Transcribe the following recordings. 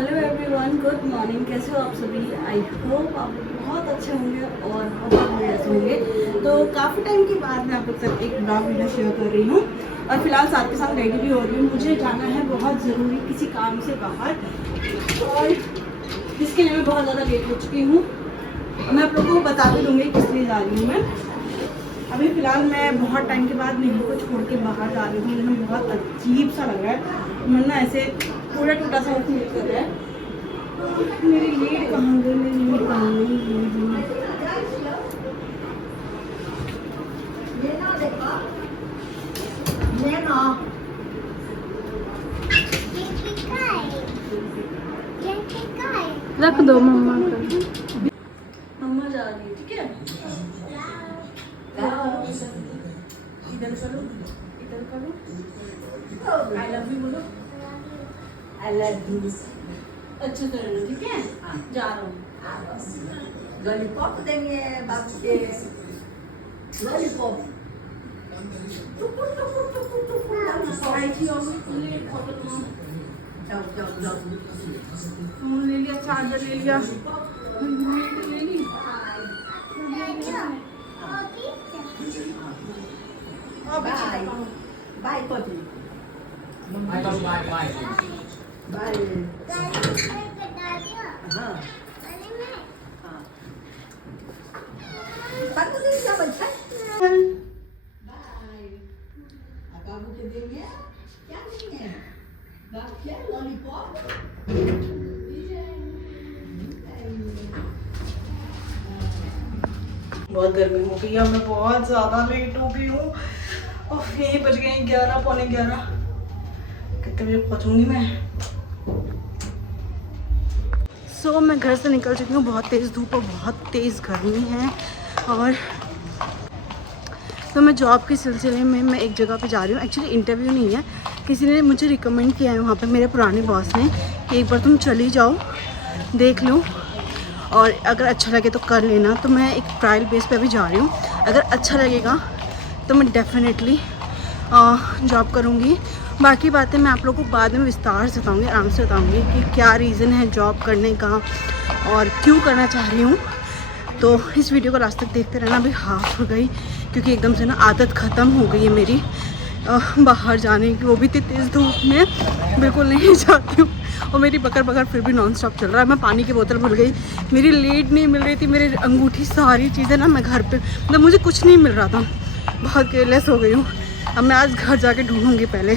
Hello everyone, good morning. कैसे हो आप सभी? आई होप आप लोग बहुत अच्छे होंगे और हम लोग भी ऐसे होंगे। तो काफ़ी टाइम के बाद मैं आप लोग तक एक ब्लॉग वीडियो शेयर कर रही हूँ और फिलहाल साथ के साथ रेडी भी हो रही हूँ। मुझे जाना है बहुत ज़रूरी किसी काम से बाहर और जिसके लिए मैं बहुत ज़्यादा लेट हो चुकी हूँ। मैं आप लोगों को बता भी दूँगी किस लिए जा रही हूँ मैं। अभी फ़िलहाल मैं बहुत टाइम के बाद नहीं को छोड़ के बाहर जा रही हूँ। मुझे बहुत अजीब सा लग रहा है, मन ना ऐसे पूरा टूटा सा फील कर रहा है। मेरी लीड कहाँ गई? मेरी लीड कहाँ गई? रख दो मम्मा को। मम्मा जा रही है, ठीक है? इधर करो, इधर करो। आई लव यू बोलो। I love you. अच्छा करना, ठीक है? जा रहा हूँ। लॉलीपॉप देंगे बाबू के। लॉलीपॉप आई थी और लेट हो गई। जाओ जाओ जाओ। फोन ले लिया, चार्जर ले लिया, लीड ले ली। Bye bye puppy I thought bye bye. Bye. हाँ हाँ बाबू दे दिया बच्चा। बाय। बाबू के देंगे क्या देंगे? बाबू क्या लॉलीपॉप? बहुत गर्मी हो गई है, मैं बहुत ज़्यादा लेट हो गई हूँ और यही बज गए 11 पौने 11। कितने बजे पहुँचूँगी मैं? मैं घर से निकल चुकी हूँ। बहुत तेज़ धूप और बहुत तेज़ गर्मी है और तो मैं जॉब के सिलसिले में मैं एक जगह पे जा रही हूँ। एक्चुअली इंटरव्यू नहीं है, किसी ने मुझे रिकमेंड किया है वहाँ पे, मेरे पुराने बॉस ने, कि एक बार तुम चली जाओ देख लो और अगर अच्छा लगे तो कर लेना। तो मैं एक ट्रायल बेस पे अभी जा रही हूँ। अगर अच्छा लगेगा तो मैं डेफिनेटली जॉब करूँगी। बाकी बातें मैं आप लोगों को बाद में विस्तार से बताऊँगी, आराम से बताऊँगी कि क्या रीज़न है जॉब करने का और क्यों करना चाह रही हूँ। तो इस वीडियो को लास्ट तक देखते रहना। अभी हाफ हो गई क्योंकि एकदम से ना आदत ख़त्म हो गई है मेरी बाहर जाने की, वो भी इतनी तेज़ धूप में बिल्कुल नहीं जाती हूँ। और मेरी बकर बकर फिर भी नॉन स्टॉप चल रहा है। मैं पानी की बोतल भूल गई, मेरी लीड नहीं मिल रही थी, मेरी अंगूठी, सारी चीज़ें ना मैं घर पे, मतलब मुझे कुछ नहीं मिल रहा था। बहुत केयरलेस हो गई हूँ। अब मैं आज घर जाके ढूंढूंगी पहले।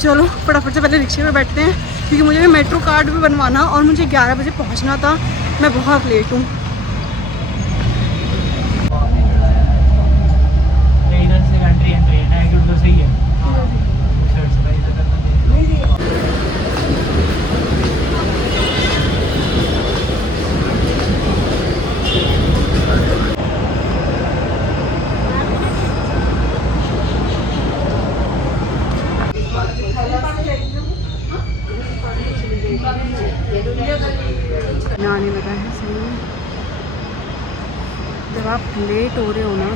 चलो फटाफट से पहले रिक्शे में बैठते हैं क्योंकि मुझे मेट्रो कार्ड भी बनवाना और मुझे 11 बजे पहुँचना था। मैं बहुत लेट हूँ। इधर से एंट्री है ना, एक उधर सही है। शर्ट से भाई इधर करना चाहिए। आने लगा है सही में। जब आप लेट हो रहे हो ना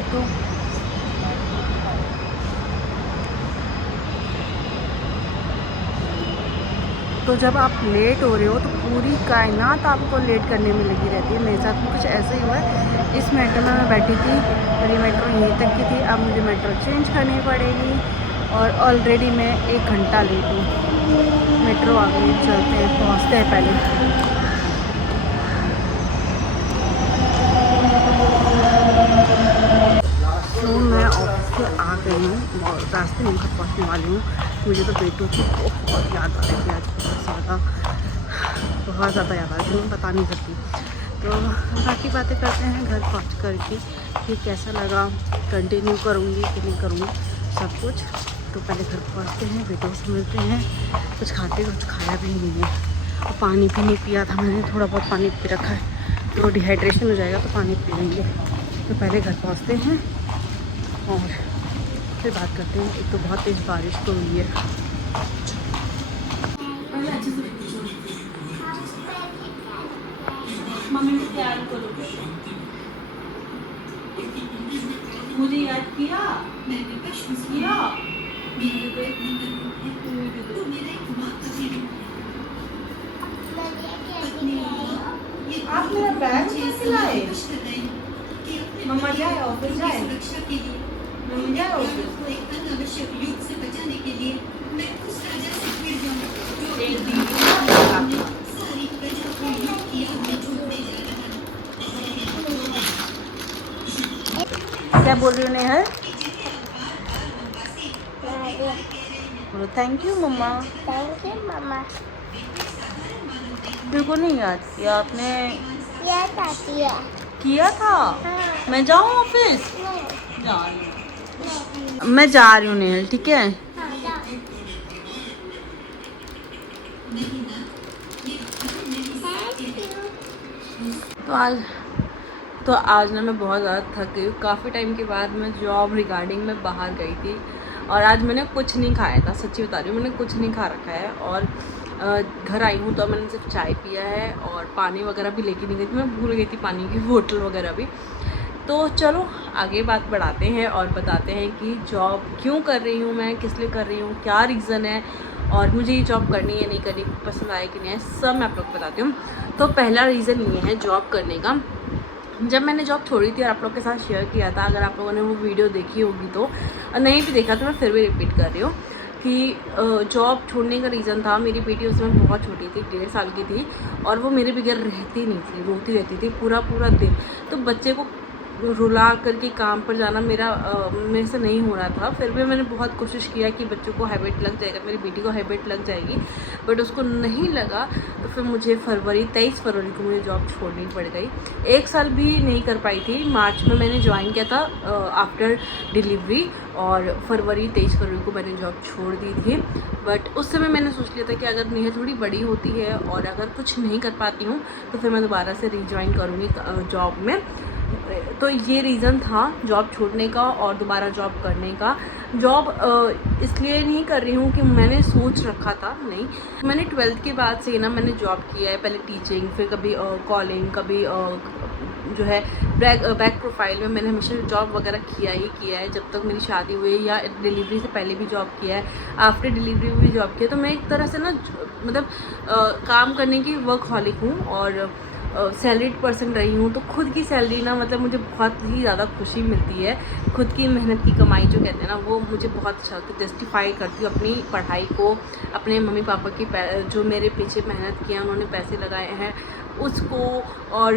तो जब आप लेट हो रहे हो तो पूरी कायनात आपको लेट करने में लगी रहती है। मेरे साथ भी कुछ ऐसा ही हुआ है। इस मेट्रो में मैं बैठी थी, मेरी मेट्रो यहीं तक की थी, अब मुझे मेट्रो चेंज करनी पड़ेगी और ऑलरेडी मैं 1 घंटा लेट हूँ। मेट्रो आ गई, चलते हैं, पहुँचते हैं पहले। तो मैं ऑफिस से आ गई हूँ और रास्ते में घर पहुँचने वाली हूँ। मुझे तो बेटों की बहुत याद आ रही थी आज, बहुत ज़्यादा याद आ रही थी, मैं बता नहीं सकती। तो बाकी बातें करते हैं घर पहुँच करके कि कैसा लगा, कंटिन्यू करूँगी कि नहीं करूँगी, सब कुछ। तो पहले घर पहुँचते हैं, बेटों से मिलते हैं, कुछ खाते, कुछ खाया भी नहीं है और पानी भी नहीं पिया था मैंने, थोड़ा बहुत पानी पी रखा है तो डिहाइड्रेशन हो जाएगा, तो पानी पी लेंगे। तो पहले घर पहुँचते हैं और फिर बात करते हैं। एक तो बहुत तेज़ बारिश तो हुई है। मम्मी को प्यार करो, मुझे याद किया, किया आप मेरा बैग उठा के लाए? मम्मा जाए ऑफिस जाए? मम्मी जाए ऑफिस? एक दीदी क्या बोल रही हो नेहर? बोलो थैंक यू मम्मा। थैंक यू मम्मा। मेरे को नहीं याद किया आपने। यह चाहती है। किया था? हाँ। मैं जाऊँ ऑफिस? नहीं। जा रही हूँ। मैं जा रही हूँ नेहल, ठीक है? हाँ, जा। तो आज ना मैं बहुत ज़्यादा थक गई हूँ। काफ़ी टाइम के बाद मैं जॉब रिगार्डिंग में बाहर गई थी और आज मैंने कुछ नहीं खाया था, सच्ची बता रही हूँ, मैंने कुछ नहीं खा रखा है। और घर आई हूँ तो मैंने सिर्फ चाय पिया है और पानी वगैरह भी लेके नहीं गई थी, मैं भूल गई थी पानी की बोतल वगैरह भी। तो चलो आगे बात बढ़ाते हैं और बताते हैं कि जॉब क्यों कर रही हूँ मैं, किस लिए कर रही हूँ, क्या रीज़न है और मुझे ये जॉब करनी है नहीं करनी, पसंद आए कि नहीं है, सब मैं आप लोग को बताती हूँ। तो पहला रीज़न ये है जॉब करने का। जब मैंने जॉब छोड़ी थी और आप लोग के साथ शेयर किया था, अगर आप लोगों ने वो वीडियो देखी होगी तो, और नहीं भी देखा तो मैं फिर भी रिपीट कर रही हूँ कि जॉब छोड़ने का रीज़न था मेरी बेटी उस समय बहुत छोटी थी, 1.5 साल की थी और वो मेरे बगैर रहती नहीं थी, रोती रहती थी पूरा पूरा दिन। तो बच्चे को रुला करके काम पर जाना मेरे से नहीं हो रहा था। फिर भी मैंने बहुत कोशिश किया कि बच्चों को हैबिट लग जाएगा, मेरी बेटी को हैबिट लग जाएगी, बट उसको नहीं लगा। तो फिर मुझे 23 फरवरी को मुझे जॉब छोड़नी पड़ गई। 1 साल भी नहीं कर पाई थी। मार्च में मैंने ज्वाइन किया था आफ्टर डिलीवरी और 23 फरवरी को मैंने जॉब छोड़ दी थी। बट उस समय मैंने सोच लिया था कि अगर नेहा थोड़ी बड़ी होती है और अगर कुछ नहीं कर पाती हूँ तो फिर मैं दोबारा से रीज्वाइन करूँगी जॉब में। तो ये रीज़न था जॉब छोड़ने का और दोबारा जॉब करने का। जॉब इसलिए नहीं कर रही हूँ कि मैंने सोच रखा था, नहीं, मैंने 12th के बाद से ना मैंने जॉब किया है। पहले टीचिंग, फिर कभी कॉलिंग, कभी जो है बैक प्रोफाइल में मैंने हमेशा जॉब वगैरह किया है जब तक मेरी शादी हुई, या डिलीवरी से पहले भी जॉब किया है, आफ्टर डिलीवरी भी जॉब किया। तो मैं एक तरह से ना मतलब काम करने की वर्कहॉलिक हूँ और सैलरीड पर्सन रही हूँ। तो खुद की सैलरी ना मतलब मुझे बहुत ही ज़्यादा खुशी मिलती है। खुद की मेहनत की कमाई जो कहते हैं ना, वो मुझे बहुत अच्छा लगता है। जस्टिफाई करती हूँ अपनी पढ़ाई को, अपने मम्मी पापा की जो मेरे पीछे मेहनत किया, उन्होंने पैसे लगाए हैं उसको, और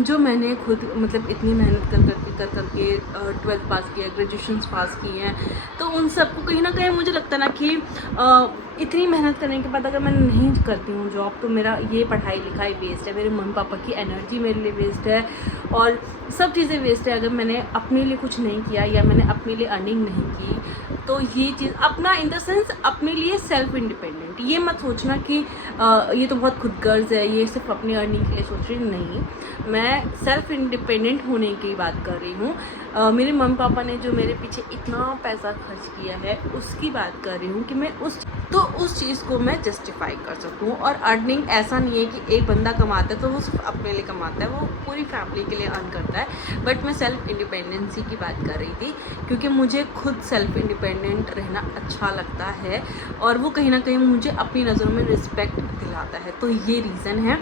जो मैंने खुद मतलब इतनी मेहनत कर करके 12th पास किया, ग्रेजुएशन पास की हैं, तो उन सबको कहीं ना कहीं मुझे लगता है ना कि इतनी मेहनत करने के बाद अगर मैं नहीं करती हूँ जॉब तो मेरा ये पढ़ाई लिखाई वेस्ट है, मेरे मम्मी पापा की एनर्जी मेरे लिए वेस्ट है और सब चीज़ें वेस्ट है। अगर मैंने अपने लिए कुछ नहीं किया या मैंने अपने लिए अर्निंग नहीं की तो ये चीज़ अपना इन द सेंस अपने लिए सेल्फ इंडिपेंडेंट, ये मत सोचना कि ये तो बहुत खुदगर्ज है, ये सिर्फ अपनी अर्निंग के लिए सोच रही, नहीं, मैं सेल्फ इंडिपेंडेंट होने की बात कर रही हूँ। मेरे मम्मी पापा ने जो मेरे पीछे इतना पैसा खर्च किया है उसकी बात कर रही हूँ कि मैं उस चीज़ को मैं जस्टिफाई कर सकूँ। और अर्निंग ऐसा नहीं है कि एक बंदा कमाता है तो वो सिर्फ अपने लिए कमाता है, वो पूरी फैमिली के लिए अर्न करता है। बट मैं सेल्फ इंडिपेंडेंसी की बात कर रही थी क्योंकि मुझे खुद सेल्फ इंडिपेंडेंट रहना अच्छा लगता है और वो कहीं ना कहीं मुझे अपनी नज़रों में रिस्पेक्ट दिलाता है, तो ये रीज़न है।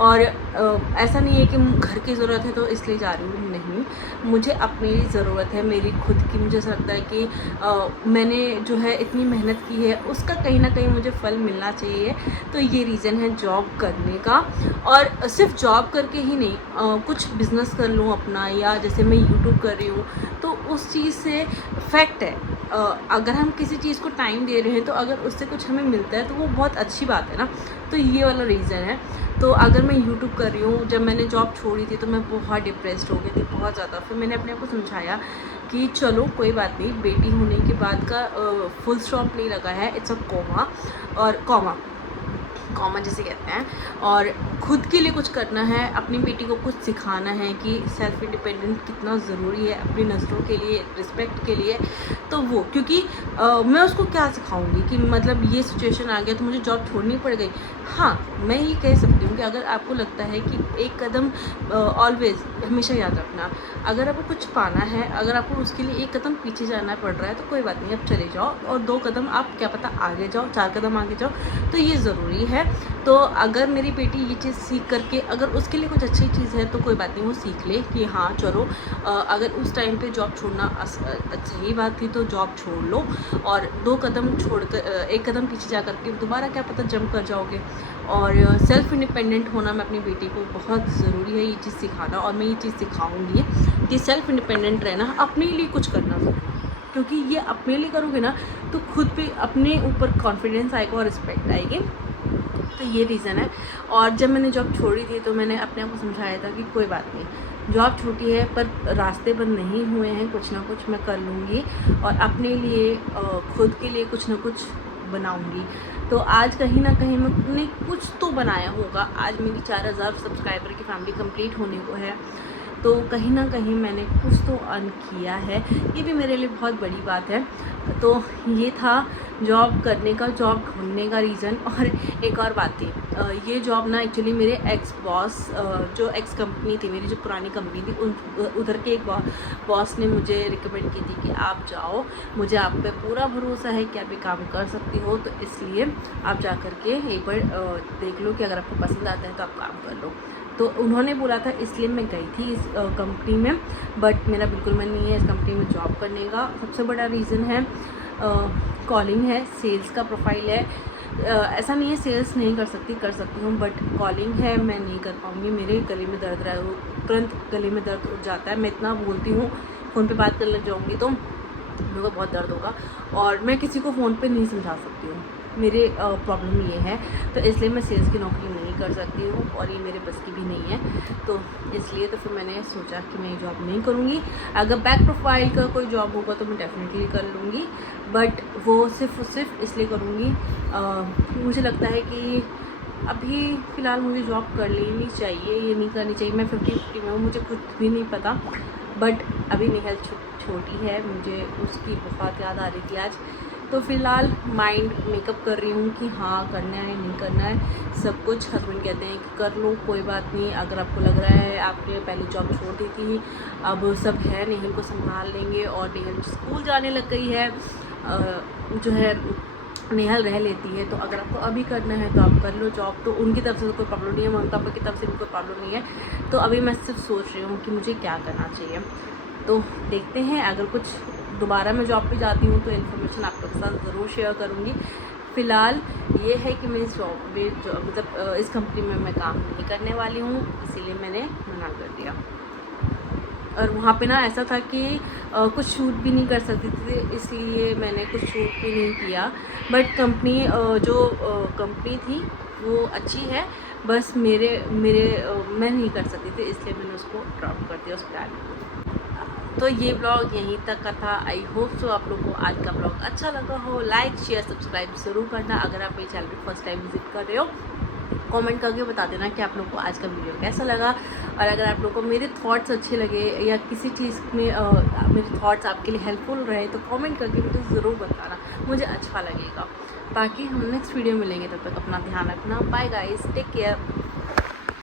और ऐसा नहीं है कि घर की ज़रूरत है तो इसलिए जा रही हूँ, नहीं, मुझे अपनी ज़रूरत है, मेरी खुद की। मुझे ऐसा लगता है कि मैंने जो है इतनी मेहनत की है उसका कहीं ना कहीं मुझे फल मिलना चाहिए, तो ये रीज़न है जॉब करने का। और सिर्फ जॉब करके ही नहीं, कुछ बिज़नेस कर लूँ अपना, या जैसे मैं यूट्यूब कर रही हूँ तो उस चीज़ से फैक्ट है, अगर हम किसी चीज़ को टाइम दे रहे हैं तो अगर उससे कुछ हमें मिलता है तो वो बहुत अच्छी बात है ना, तो ये वाला रीज़न है। तो अगर मैं यूट्यूब कर रही हूँ, जब मैंने जॉब छोड़ी थी तो मैं बहुत डिप्रेस्ड हो गई थी, बहुत ज़्यादा। फिर मैंने अपने आप को समझाया कि चलो कोई बात नहीं, बेटी होने के बाद का फुल स्टॉप नहीं लगा है, इट्स अ कोमा, और कॉमा जिसे कहते हैं, और खुद के लिए कुछ करना है, अपनी बेटी को कुछ सिखाना है कि सेल्फ इंडिपेंडेंट कितना ज़रूरी है अपनी नज़रों के लिए, रिस्पेक्ट के लिए। तो वो क्योंकि मैं उसको क्या सिखाऊंगी कि मतलब ये सिचुएशन आ गया तो मुझे जॉब छोड़नी पड़ गई। हाँ, मैं ये कह सकती हूँ कि अगर आपको लगता है कि एक कदम ऑलवेज़ हमेशा याद रखना, अगर आपको कुछ पाना है, अगर आपको उसके लिए एक कदम पीछे जाना पड़ रहा है तो कोई बात नहीं, आप चले जाओ और 2 कदम आप क्या पता आगे जाओ, 4 कदम आगे जाओ, तो ये ज़रूरी है। तो अगर मेरी बेटी ये चीज़ सीख करके, अगर उसके लिए कुछ अच्छी चीज़ है तो कोई बात नहीं, वो सीख ले कि हाँ चलो अगर उस टाइम पे जॉब छोड़ना सही बात थी तो जॉब छोड़ लो, और 2 कदम छोड़ कर 1 कदम पीछे जा करके दोबारा क्या पता जंप कर जाओगे। और सेल्फ़ इंडिपेंडेंट होना मैं अपनी बेटी को बहुत ज़रूरी है ये चीज़ सिखाना, और मैं ये चीज़ सिखाऊंगी कि सेल्फ़ इंडिपेंडेंट रहना, अपने लिए कुछ करना, क्योंकि ये अपने लिए करोगे ना तो खुद पे अपने ऊपर कॉन्फिडेंस आएगा और रिस्पेक्ट आएगी। तो ये रीज़न है। और जब मैंने जॉब छोड़ी थी तो मैंने अपने आप को समझाया था कि कोई बात नहीं, जॉब छूटी है पर रास्ते बंद नहीं हुए हैं, कुछ ना कुछ मैं कर लूँगी और अपने लिए खुद के लिए कुछ ना कुछ बनाऊँगी। तो आज कहीं ना कहीं मैंने कुछ तो बनाया होगा। आज मेरी 4000 सब्सक्राइबर की फैमिली कंप्लीट होने को है, तो कहीं ना कहीं मैंने कुछ तो अर्न किया है, ये भी मेरे लिए बहुत बड़ी बात है। तो ये था जॉब करने का, जॉब ढूंढने का रीज़न। और एक और बात थी, ये जॉब ना एक्चुअली मेरे एक्स बॉस, जो एक्स कंपनी थी मेरी, जो पुरानी कंपनी थी, उधर के एक बॉस ने मुझे रिकमेंड की थी कि आप जाओ, मुझे आप पे पूरा भरोसा है कि आप ये काम कर सकती हो, तो इसलिए आप जा कर के एक बार देख लो कि अगर आपको पसंद आता है तो आप काम कर लो। तो उन्होंने बोला था, इसलिए मैं गई थी इस कंपनी में, बट मेरा बिल्कुल मन नहीं है इस कंपनी में जॉब करने का। सबसे बड़ा रीज़न है कॉलिंग है, सेल्स का प्रोफाइल है। ऐसा नहीं है सेल्स नहीं कर सकती हूँ, बट कॉलिंग है, मैं नहीं कर पाऊँगी। मेरे गले में दर्द रहा है, तुरंत गले में दर्द उठ जाता है। मैं इतना बोलती हूँ, फ़ोन पे बात करने जाऊँगी तो मेरे को बहुत दर्द होगा, और मैं किसी को फ़ोन पे नहीं समझा सकती हूँ। मेरे प्रॉब्लम ये है, तो इसलिए मैं सेल्स की नौकरी नहीं कर सकती हूँ, और ये मेरे बस की भी नहीं है। तो इसलिए तो फिर मैंने सोचा कि मैं ये जॉब नहीं करूँगी। अगर बैक प्रोफाइल का कोई जॉब होगा तो मैं डेफिनेटली कर लूँगी, बट वो सिर्फ इसलिए करूँगी, मुझे लगता है कि अभी फ़िलहाल मुझे जॉब कर लेनी चाहिए, ये नहीं करनी चाहिए। मैं 50-50 में हूँ, मुझे कुछ भी नहीं पता, बट अभी निहल छोटी है, मुझे उसकी बहुत याद आ रही थी आज। तो फ़िलहाल माइंड मेकअप कर रही हूँ कि हाँ करना है नहीं करना है सब कुछ। हस्बैंड कहते हैं कि कर लो, कोई बात नहीं। अगर आपको लग रहा है आपने पहले जॉब छोड़ दी थी, अब सब है, नेहल को संभाल लेंगे, और नेहल स्कूल जाने लग गई है, जो है नेहल रह लेती है, तो अगर आपको अभी करना है तो आप कर लो जॉब। तो उनकी तरफ से तो कोई प्रॉब्लम नहीं है, मम्मी पापा की तरफ से भी कोई प्रॉब्लम नहीं है। तो अभी मैं सिर्फ सोच रही हूँ कि मुझे क्या करना चाहिए। तो देखते हैं, अगर कुछ दोबारा मैं जॉब पे जाती हूँ तो इन्फॉर्मेशन आप लोगों के साथ ज़रूर शेयर करूँगी। फ़िलहाल ये है कि मैं इस मतलब इस कंपनी में मैं काम नहीं करने वाली हूँ, इसीलिए मैंने मना कर दिया। और वहाँ पे ना ऐसा था कि कुछ शूट भी नहीं कर सकती थी, इसलिए मैंने कुछ शूट भी नहीं किया। बट कंपनी जो कंपनी थी वो अच्छी है, बस मेरे मैं नहीं कर सकती थी, इसलिए मैंने उसको ड्रॉप कर दिया उस प्लान को। तो ये ब्लॉग यहीं तक का था। आई होप सो आप लोगों को आज का ब्लॉग अच्छा लगा हो। लाइक शेयर सब्सक्राइब ज़रूर करना। अगर आप मेरे चैनल पर फर्स्ट टाइम विजिट कर रहे हो, कमेंट करके बता देना कि आप लोगों को आज का वीडियो कैसा लगा। और अगर आप लोगों को मेरे थॉट्स अच्छे लगे या किसी चीज़ में मेरे थॉट्स आपके लिए हेल्पफुल रहे तो कमेंट करके मुझे ज़रूर बताना, मुझे अच्छा लगेगा। बाकी हम नेक्स्ट वीडियो में मिलेंगे, तब तक अपना ध्यान रखना। Bye guys, take care.